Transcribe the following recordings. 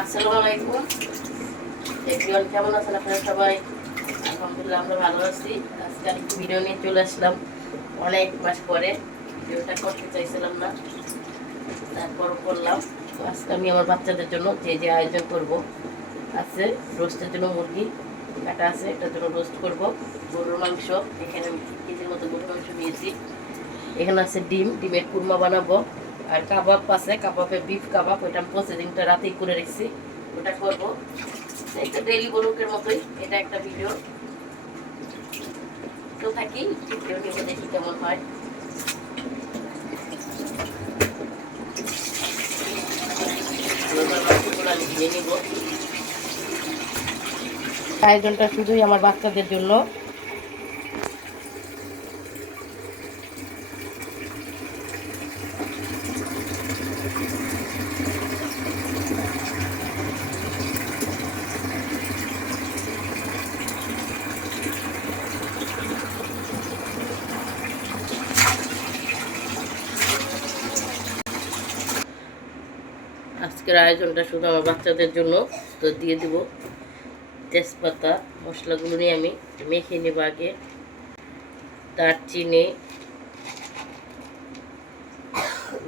আসসালামু আলাইকুম এভরিওয়ান, কেমন আছেন আপনারা সবাই? আলহামদুলিল্লাহ আমরা ভালো আছি। আজকে আরেকটু ভিডিও নিয়ে চলে আসলাম। অনেক মাস পরে ভিডিওটা করতে চাইছিলাম না, তারপর করলাম। তো আজকে আমি আমার বাচ্চাদের জন্য যে আয়োজন করব আছে, রোস্টের জন্য মুরগি কাটা আছে, এটার জন্য রোস্ট করব। গরুর মাংস, এখানে আমি 3 কেজির মতো গরুর মাংস নিয়েছি। এখানে আছে ডিমের কুরমা বানাবো। আর কাবাব আছে, কাবাবে বিফ কাবাব, ওইটা আমি প্রসেসিংটা রাতেই করে রেখেছি, ওটা করবো। এই তো ডেইলি ব্লগের মতোই এটা একটা ভিডিও তো থাকি, ভিডিও নিয়ে দেখি কেমন হয়। আয়োজনটা শুধুই আমার বাচ্চাদের জন্য। আজকের আয়োজনটা শুধু আমার বাচ্চাদের জন্য। তো দিয়ে দিব তেজপাতা, মশলাগুলো নিয়ে আমি মেখে নেব। আগে দারচিনি,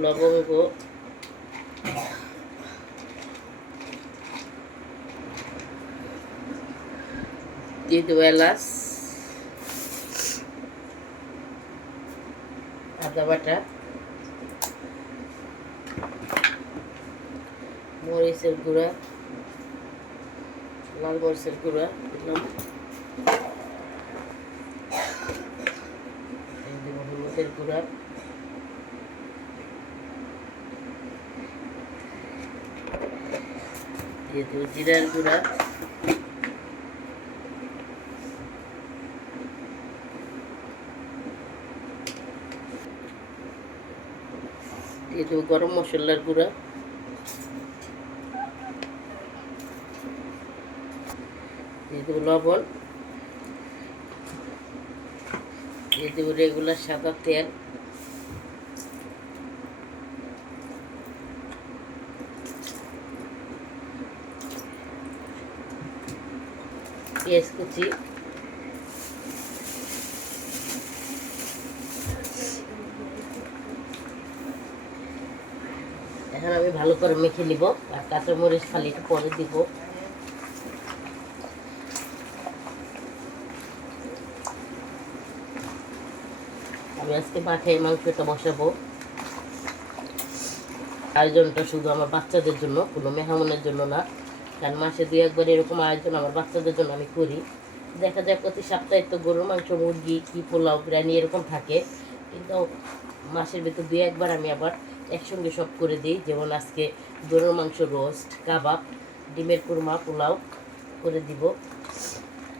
লবঙ্গ, দিয়ে দেবো এলাচ, আদা বাটা, মরিচের গুঁড়া, লাল মরিচের গুঁড়া দিলাম, দেবো হলুদের গুঁড়া, দিয়ে দেবো জিরার গুঁড়া, দিয়ে দেবো গরম মশলার গুঁড়া, দিয়ে দেবো লবণ, দিয়ে দেবো রেগুলার সাদা তেল, পেঁয়াজ কুচি, এখন আমি ভালো করে মেখে নিব। আর কাঁচামরিচ খালি একটু পরে দিব। আমি আজকে মাথায় মাংসটা বসাবো। আয়োজনটা শুধু আমার বাচ্চাদের জন্য, কোনো মেহমানের জন্য না। কারণ মাসে 2-1 বার এরকম আয়োজন আমার বাচ্চাদের জন্য আমি করি। দেখা যায় প্রতি সপ্তাহে তো গরুর মাংস, মুরগি, কি পোলাও, বিরিয়ানি এরকম থাকে, কিন্তু মাসের ভিতর 2-1 বার আমি আবার একসঙ্গে সব করে দিই। যেমন আজকে গরুর মাংস রোস্ট, কাবাব, ডিমের কুরমা, পোলাও করে দিব।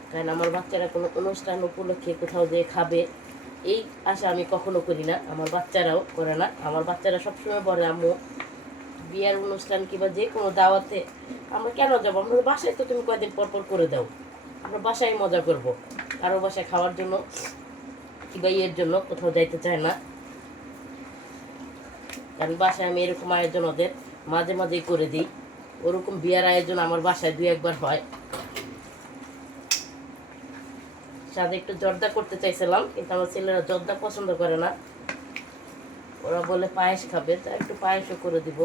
কারণ আমার বাচ্চারা কোনো অনুষ্ঠান উপলক্ষে কোথাও যেয়ে খাবে, এই আশা আমি কখনো করি না, আমার বাচ্চারাও করে না। আমার বাচ্চারা সবসময় বলে, আম্মু বিয়ের অনুষ্ঠান কিংবা যে কোনো দাওয়াতে আমরা কেন যাবো, আমরা বাসায় তো তুমি কয়েকদিন পর পর করে দাও, আমরা বাসায় মজা করব। কারো বাসায় খাওয়ার জন্য কিংবা ইয়ের জন্য কোথাও যাইতে চায় না। কারণ বাসায় আমি এরকম আয়োজন ওদের মাঝে মাঝেই করে দিই। ওরকম বিয়ের আয়োজন আমার বাসায় 2-1 বার হয়। সাথে একটু জর্দা করতে চাইছিলাম, কিন্তু আমার ছেলেরা জর্দা পছন্দ করে না, ওরা বলে পায়েস খাবে, তা একটু পায়েসও করে দিব।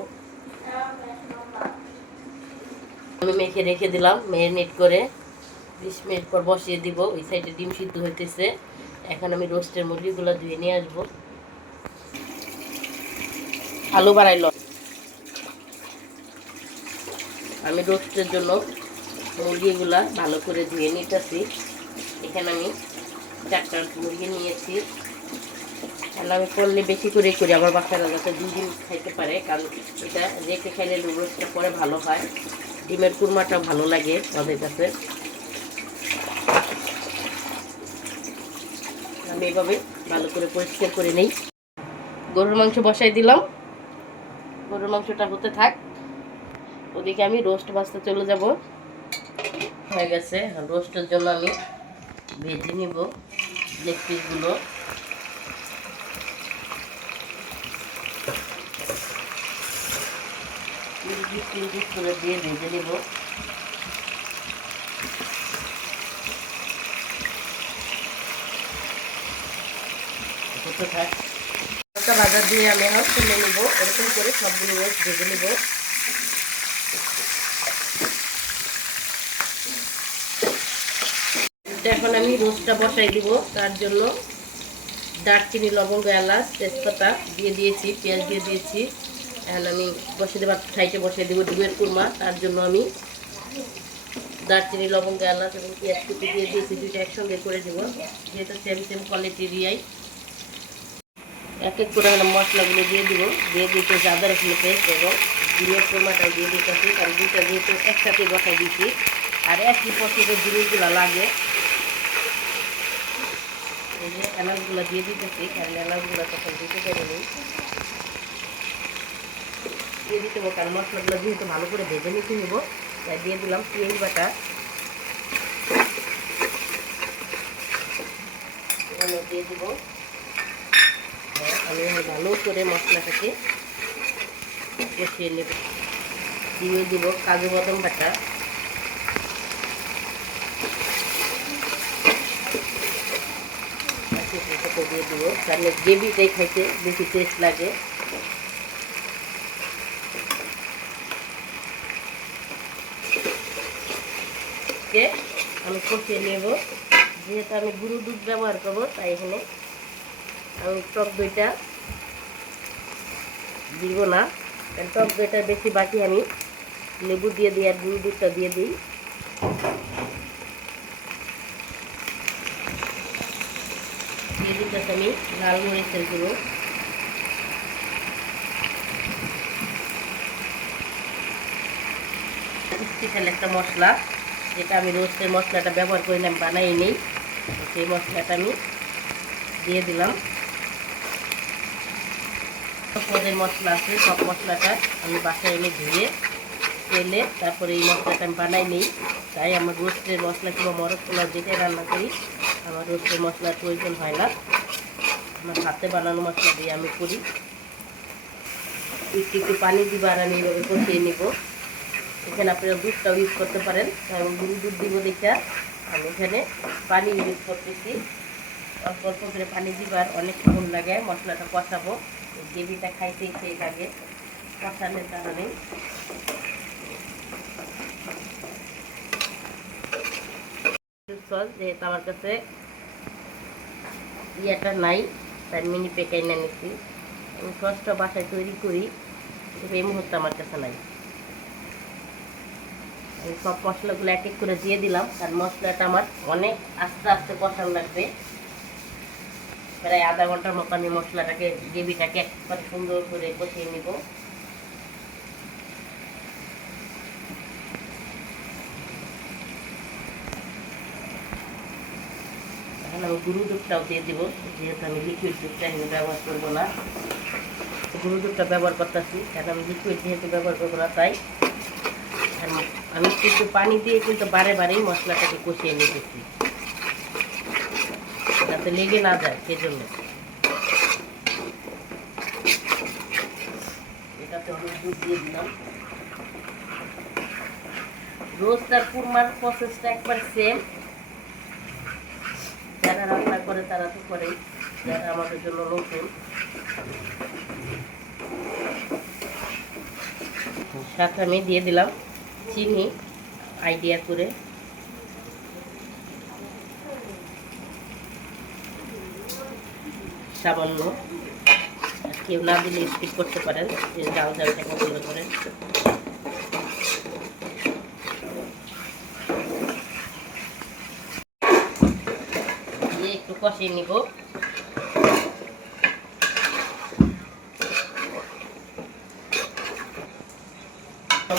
আমি মেখে রেখে দিলাম ম্যারিনেট করে, 20 মিনিট পর বসিয়ে দিব। ওই সাইডে ডিম সিদ্ধ হইতেছে। এখন আমি রোস্টের মুরগিগুলো ধুয়ে নিয়ে আসবো। আলু বাড়াইল, আমি রোস্টের জন্য মুরগিগুলা ভালো করে ধুয়ে নিতেছি। এখানে আমি 4টা মুরগি নিয়েছি। তাহলে আমি করলে বেশি করেই করি, আমার বাচ্চারা যাতে 2 দিন খাইতে পারে। কারণ এটা রেখে খাইলে রোস্টটা পরে ভালো হয়, ডিমের কুরমাটাও ভালো লাগে আমাদের কাছে। আমি এভাবে ভালো করে পরিষ্কার করে নেই। গরুর মাংস বসাই দিলাম, গরুর মাংসটা হতে থাক, ওদিকে আমি রোস্ট ভাজতে চলে যাব। হয়ে গেছে, রোস্টের জন্য আমি ভেজে নিব লেগ পিসগুলো। পিস করে দিয়ে ভেজে নেব। হালকা ভাজা দিয়ে আমি এখন তুলে নেব। এরকম করে সবগুলো রোস্ট ভেজে নেব। এখন আমি রোস্টটা বসাই দিব। তার জন্য দারচিনি, লবঙ্গ, এলাচ, তেজপাতা দিয়ে দিয়েছি, পেঁয়াজ দিয়ে দিয়েছি। এখন আমি বসিয়ে দেবো, সাইডে বসিয়ে দেবো ডিমের কুরমা। তার জন্য আমি দারচিনি, লবঙ্গ, এলাচ এবং পেঁয়াজ কুচি দিয়ে দিয়েছি, দুইটা একসঙ্গে করে দেবো, যেহেতু সেম কোয়ালিটিরই। এক এক করে মশলাগুলো দিয়ে দিব। দিয়ে দিতে আদা রসুন পেস্ট এবং ডিমের কুরমাটাও দিয়ে দিতেছি, কারণ দুইটা যেহেতু একসাথে বসাই দিচ্ছি আর একই পছন্দের জিনিসগুলো লাগে। এই যে এলাচগুলো দিয়ে দিতেছি, কারণ এলাচগুলো তখন দিতে পারিনি, দিয়ে দিতে হবে, কারণ মশলাগুলো যেহেতু ভালো করে ভেজে নিতে হইব। তাই দিয়ে দিলাম পেঁয়াজ বাটা, দিয়ে দিব। আমি ভালো করে মশলাটাকে কষিয়ে নেব। দিয়ে দিব কাজু বাদাম বাটা, দিয়ে দিব, কারণ গ্রেভিটাই খাইতে বেশি টেস্ট লাগে। আমি কষিয়ে নেব। যেহেতু আমি গুঁড়ো দুধ ব্যবহার করবো, তাই এখানে আমি টক দইটা দিব না, কারণ টক দইটা বেশি বাকি আমি লেবু দিয়ে দিই আর গুঁড়ো দুধটা দিয়ে দিই। দিয়ে দিতেছি আমি লাল মরিচের গুঁড়ো, স্পেশাল একটা মশলা, যেটা আমি রোস্টের মশলাটা ব্যবহার করে আমি বানাই নিই, সেই মশলাটা আমি দিয়ে দিলাম। পদের মশলা আছে, সব মশলাটা আমি বাসায় এনে ধুয়ে তেলে তারপরে এই মশলাটা আমি বানাই নিই। তাই আমার রোস্টের মশলা কিংবা মরক পোলাও যেটাই রান্না করি, আমার রোস্টের মশলার প্রয়োজন হয় না। আমার হাতে বানানো মশলা দিয়ে আমি করি। একটু পানি দিব আর আমি এইভাবে কষিয়ে নিব। এখানে আপনারা দুধটাও ইউজ করতে পারেন, আমি গুঁড়ো দুধ দিব দেখে আমি এখানে পানি ইউজ করতেছি। অল্প অল্প করে পানি দিবার অনেকক্ষণ লাগে, মশলাটা কষাবো, গ্রেভিটা খাইতে সেই লাগে কষানোর কারণে। সস যেহেতু আমার কাছে ইয়েটা নাই, তাই মিনি প্যাকেট নিয়ে নিচ্ছি। আমি সসটা বাসায় তৈরি করি, কিন্তু এই মুহূর্তে আমার কাছে নাই। আমি সব মশলাগুলো এক এক করে দিয়ে দিলাম, কারণ মশলাটা আমার অনেক আস্তে আস্তে কষানো লাগবে। প্রায় আধা ঘন্টার মতো আমি মশলাটাকে, গ্রেভিটাকে একবারে সুন্দর করে কষিয়ে নিব। এখন আমি গুঁড়ো দুধটাও দিয়ে দিব, যেহেতু আমি লিকুইড দুধটা এখানে ব্যবহার করবো না, গুঁড়ো দুধটা ব্যবহার করতেছি, কারণ আমি লিকুইড যেহেতু ব্যবহার করবো না, তাই আমি একটু পানি দিয়ে কিন্তু বারে বারেই মশলাটাকে কষিয়ে নিতেছি, যাতে লেগে না যায়, সেজন্য। এটাতে হলুদ দুধ দিয়ে দিলাম। রোস্ট আর কুরমার প্রসেসটা একবার সেম, যারা রান্না করে তারা তো করেই, যারা আমাদের জন্য নতুন। সাথে আমি দিয়ে দিলাম চিনি আইডিয়া করে। সামান্য, কেউ না দিলে স্কিপ করতে পারেন, যে জাল জালটা পছন্দ করেন। দিয়ে একটু কষিয়ে নিব।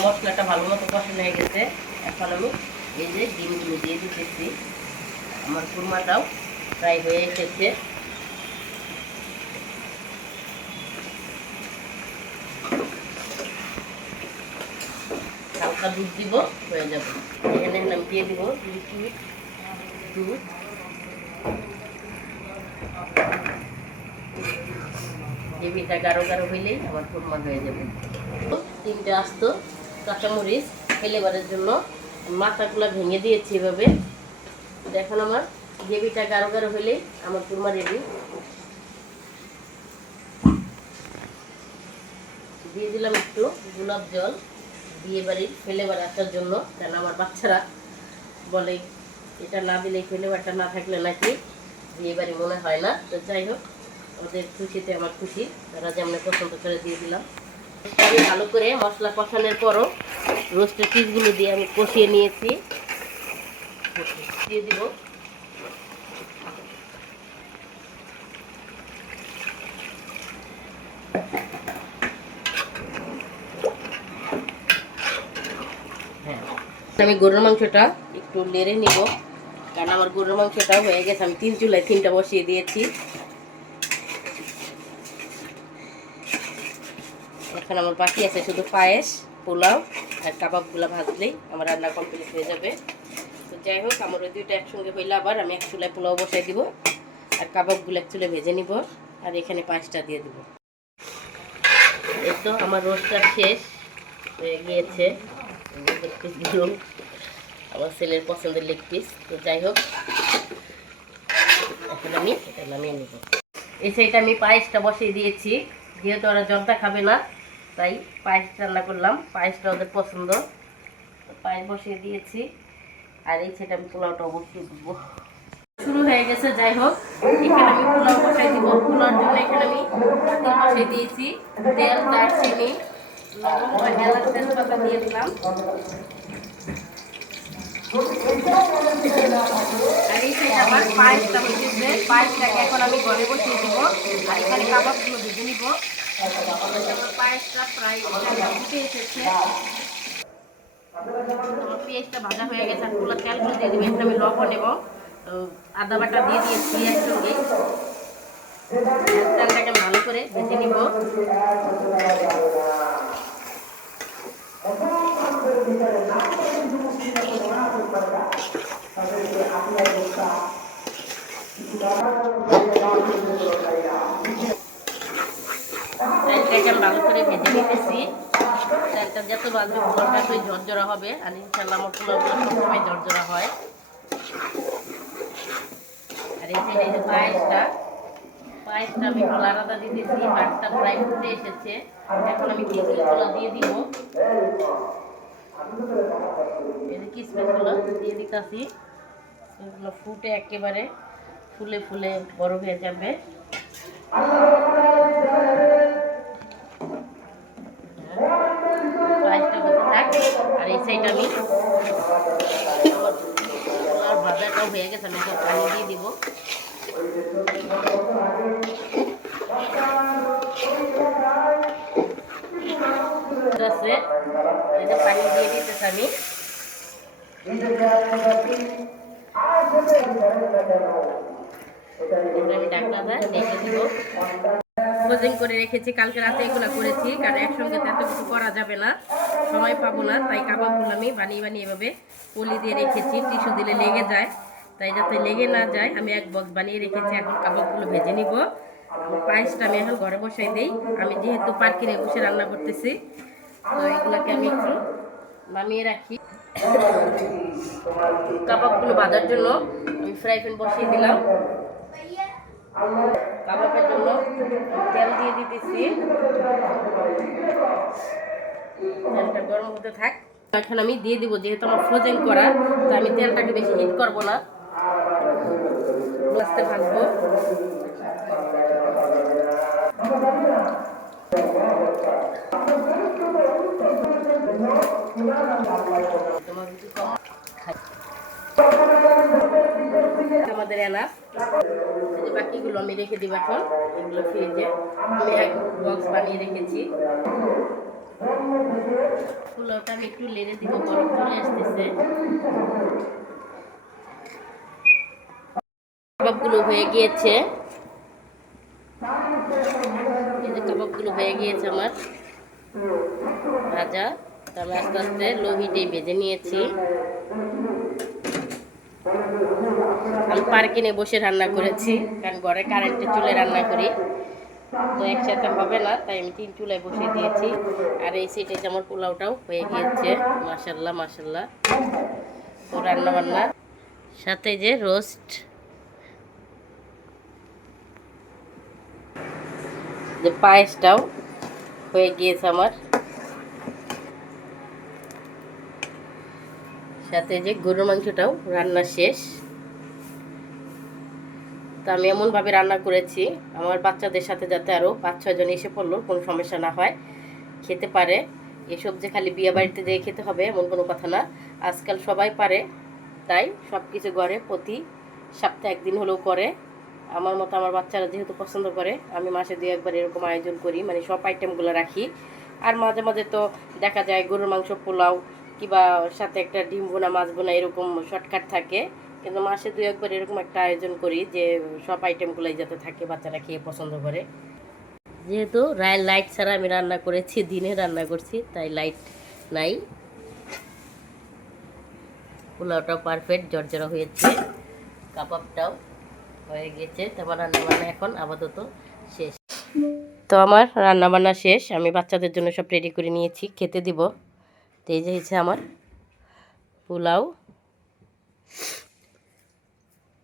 মশলাটা ভালো মতো কষানো হয়ে গেছে। এখন আমি এই যে ডিমগুলো দিয়ে দিতেছি। আমার কুরমাটাও ফ্রাই হয়ে এসেছে। হালকা দুধ দিব, হয়ে যাবে। এখানে আমি দিয়ে দিব লিকুইড দুধ। গ্রেভিটা গাঢ় গাঢ় হইলেই আমার কুরমা হয়ে যাবে। 3টে আস্ত কাঁচামরিচ ফ্লেভারের জন্য মাথাগুলো ভেঙে দিয়েছি এভাবে। এখন আমার গ্রেভিটা গাঢ় গাঢ় হলেই আমার কুরমা রেডি। দিয়ে দিলাম একটু গোলাপ জল, বিয়ে বাড়ির ফ্লেভার আসার জন্য, কারণ আমার বাচ্চারা বলে এটা না দিলে ফ্লেভারটা না থাকলে নাকি বিয়ে বাড়ি মনে হয় না। তো যাই হোক, ওদের খুশিতে আমার খুশি, তারা যেমন পছন্দ করে দিয়ে দিলাম। আমি ভালো করে মশলা কষানোর পরও রোস্টের পিসগুলো দিয়ে আমি কষিয়ে নিয়েছি, দিয়ে দিব। আমি গরুর মাংসটা একটু নেড়ে নিব, কারণ আমার গরুর মাংসটা হয়ে গেছে। আমি 3 চুলায় 3টা বসিয়ে দিয়েছি। এখন আমার বাকি আছে শুধু পায়েস, পোলাও আর কাবাবগুলো ভাজলেই আমার রান্না কমপ্লিট হয়ে যাবে। তো যাই হোক, আমার ওই 2টা একসঙ্গে হইলে আবার আমি 1 চুলায় পোলাও বসাই দিব, আর কাবাবগুলো 1 চুলায় ভেজে নিব, আর এখানে পায়েসটা দিয়ে দিব। এই তো আমার রোস্টটা শেষ হয়ে গিয়েছে। আমার ছেলের পছন্দের লেগ পিস। তো যাই হোক, এখন আমি এটা নামিয়ে নেব। এই সাইডে আমি পায়েসটা বসিয়ে দিয়েছি, যেহেতু ওরা জর্দা খাবে না তাই পায়েস রান্না করলাম। পায়েসটা ওদের পছন্দ, পায়েস বসিয়ে দিয়েছি। আর এই সাইডে আমি পোলাওটা বসিয়ে দিব। শুরু হয়ে গেছে। যাই হোক, এখানে আমি পোলাও বসাই দিব। পোলাওর জন্য এখানে আমি তেল বসিয়ে দিয়েছি, তেল, দারচিনি, লবঙ্গ আর এলাচ তেজপাতা দিয়ে দিলাম। আর এই সাইডে আমার পায়েসটা হয়েছে, পায়েসটাকে এখন আমি ঘরে বসিয়ে দিব, আর এখানে কাবাবগুলো ভেজে নিব। আমার পায়েসটা প্রায় ফুটে এসেছে, আমার পেঁয়াজটা ভাজা হয়ে গেছে। আর পুরো তেলগুলো দিয়ে দেবো। এখানে আমি লবণ এবং আদা বাটা দিয়ে দিয়েছি একসঙ্গে। তেলটাকে ভালো করে ভেজে নিব। তেলটাকে আমি ভালো করে ভেজে নিতেছি। তেলটা যত বাজবে পোলাওটা একটু ঝরঝরা হবে, আর ইনশাল্লাহ আমার পোলাওগুলো সবসময় ঝরঝরা হয়। আর এই যে পায়েসটা আমি একটু আলাদা দিতেছি। ভাতটা প্রায় ফুটে এসেছে, এখন আমি কিশমিশগুলো দিয়ে দিব। কিশমিশগুলো দিয়ে দিতেছি, এগুলো ফুটে একেবারে ফুলে ফুলে বড় হয়ে যাবে। আর এই সাইড আমি ভাজাটাও হয়ে গেছে, আমি একটা পানি দিয়ে দিব। পানি দিয়ে দিতেছি আমি। আমি ঢাকনা রেখে দিব। ফ্রোজেন করে রেখেছি, কালকে রাতে এগুলো করেছি, কারণ একসঙ্গে তো এত কিছু করা যাবে না, সময় পাবো না। তাই কাবাবগুলো আমি বানিয়ে বানিয়ে এভাবে পলি দিয়ে রেখেছি, টিস্যু দিলে লেগে যায়, তাই যাতে লেগে না যায় আমি 1 বক্স বানিয়ে রেখেছি। এখন কাবাবগুলো ভেজে নিব। পায়েসটা আমি এখন ঘরে বসাই দিই। আমি যেহেতু পার্কিংয়ে বসে রান্না করতেছি, তো এগুলোকে আমি একটু নামিয়ে রাখি। কাবাবগুলো ভাজার জন্য আমি ফ্রাই প্যান বসিয়ে দিলাম। কাবাবের জন্য তেল দিয়ে দিতেছি, তেলটা গরম হতে থাক। এখন আমি দিয়ে দিব, যেহেতু আমার ফ্রোজেন করা, তো আমি তেলটাকে বেশি হিট করবো না, আস্তে ভাজবো। আমাদের এলাচ বাকিগুলো আমি রেখে দিব। এখন এগুলো ফ্রিজে আমি 1 বক্স বানিয়ে রেখেছি। পোলাওটা আমি একটু লেড়ে দিব, গরম চলে আসতেছে। কাবাবগুলো হয়ে গিয়েছে, এই যে কাবাবগুলো হয়ে গিয়েছে আমার ভাজা। তো আমি আস্তে আস্তে লো হিটে ভেজে নিয়েছি। আমি পার্কিংয়ে বসে রান্না করেছি, কারণ ঘরে কারেন্টের চুলে রান্না করি। তো একসাথে হবে না, তাই আমি 3 চুলায় বসিয়ে দিয়েছি। আর এই সাইডে যে আমার পোলাওটাও হয়ে গিয়েছে। মাশাল্লাহ মাশাল্লাহ। তো রান্না বান্না সাথে যে রোস্ট, যে পায়েসটাও হয়ে গিয়েছে আমার, সাথে যে গরুর মাংসটাও রান্না শেষ। তো আমি এমনভাবে রান্না করেছি আমার বাচ্চাদের সাথে যাতে আরও 5-6 জন এসে পড়লো কোনো সমস্যা না হয়, খেতে পারে। এসব যে খালি বিয়ে বাড়িতে যেয়ে খেতে হবে এমন কোনো কথা না, আজকাল সবাই পারে। তাই সব কিছু ঘরে প্রতি সপ্তাহে একদিন হলেও করে। আমার মতো আমার বাচ্চারা যেহেতু পছন্দ করে, আমি মাসে 2-1 এরকম আয়োজন করি, মানে সব আইটেমগুলো রাখি। আর মাঝে মাঝে তো দেখা যায় গরুর মাংস পোলাও কিংবা সাথে একটা ডিম বোনা মাছ বোনা এরকম শর্টকাট থাকে, কিন্তু মাসে 2-1 এরকম একটা আয়োজন করি যে সব আইটেমগুলোই যাতে থাকে, বাচ্চারা খেয়ে পছন্দ করে। যেহেতু লাইট ছাড়া আমি রান্না করেছি, দিনে রান্না করছি, তাই লাইট নাই। পোলাওটাও পারফেক্ট জর্জরা হয়েছে, কাবাবটাও হয়ে গেছে। তো আমার রান্নাবান্না এখন আপাতত শেষ। তো আমার রান্নাবান্না শেষ, আমি বাচ্চাদের জন্য সব রেডি করে নিয়েছি, খেতে দিব। তো এই যে হচ্ছে আমার পোলাও,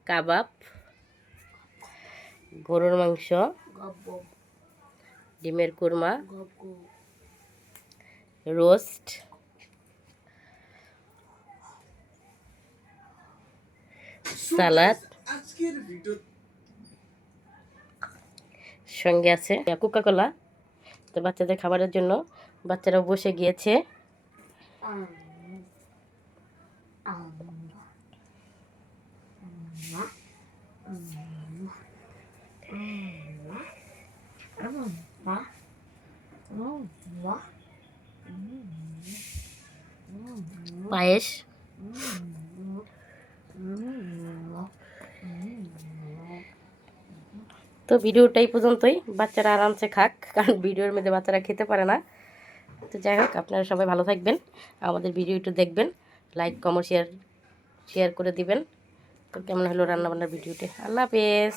কাবাব, গরুর মাংস, ডিমের কুরমা, রোস্ট, সালাদ, সঙ্গে আছে কোকা কোলা। তো বাচ্চাদের খাবারের জন্য বাচ্চারাও বসে গিয়েছে। পায়েস। তো ভিডিওটা এই পর্যন্তই, বাচ্চারা আরামসে খাক, কারণ ভিডিওর মধ্যে বাচ্চারা খেতে পারে না। তো যাই হোক, আপনারা সবাই ভালো থাকবেন, আমাদের ভিডিও একটু দেখবেন, লাইক কমেন্ট শেয়ার করে দিবেন। তো কেমন হলো রান্নাবান্নার ভিডিওটি। আল্লাহ হাফেজ।